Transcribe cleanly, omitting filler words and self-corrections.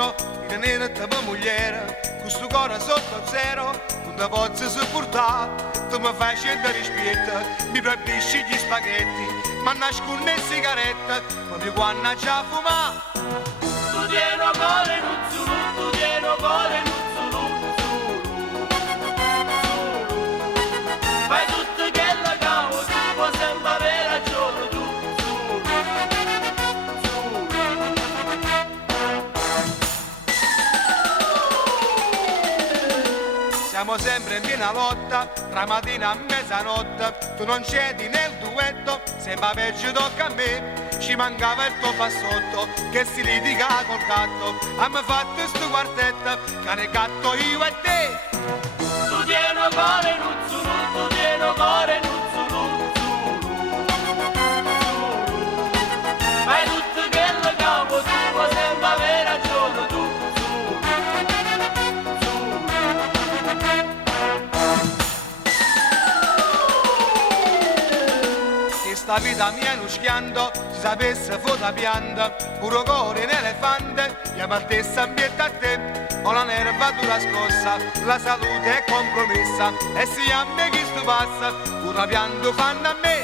giuro, in nera te mogliere, questo cuore sotto zero, non te posso sopportare, tu mi fai scendere rispetto, mi proibisci gli spaghetti, ma nascondi le sigarette, ma più quando già fumare. Tu tieni un cuore non zulu, tu tieni un cuore non zulu, zulu. Fai tutto quello che vuoi, tu puoi sempre avere ragione, tu, zulu, zulu. Siamo sempre in piena lotta, tra mattina a mezzanotte, tu non cedi nel duetto, sembra peggio tocca a me, ci mancava il tuo bassotto, che si litiga col gatto, abbiamo fatto sto quartetto, cane gatto io e te. Tu tieni un cuore non zulu, tu tieni un cuore non zulu, zulu. Fai tutto quello che vuoi, tu puoi sempre avere ragione, tu, zulu, zulu. Questa vita mia è uno schianto, si sapesse foto pianta, puro cuore in elefante, chiama a te s'ambietta a te, ho la nervatura scossa, la salute è compromessa, e se a me chi sto passa, pure pianto fanno a me.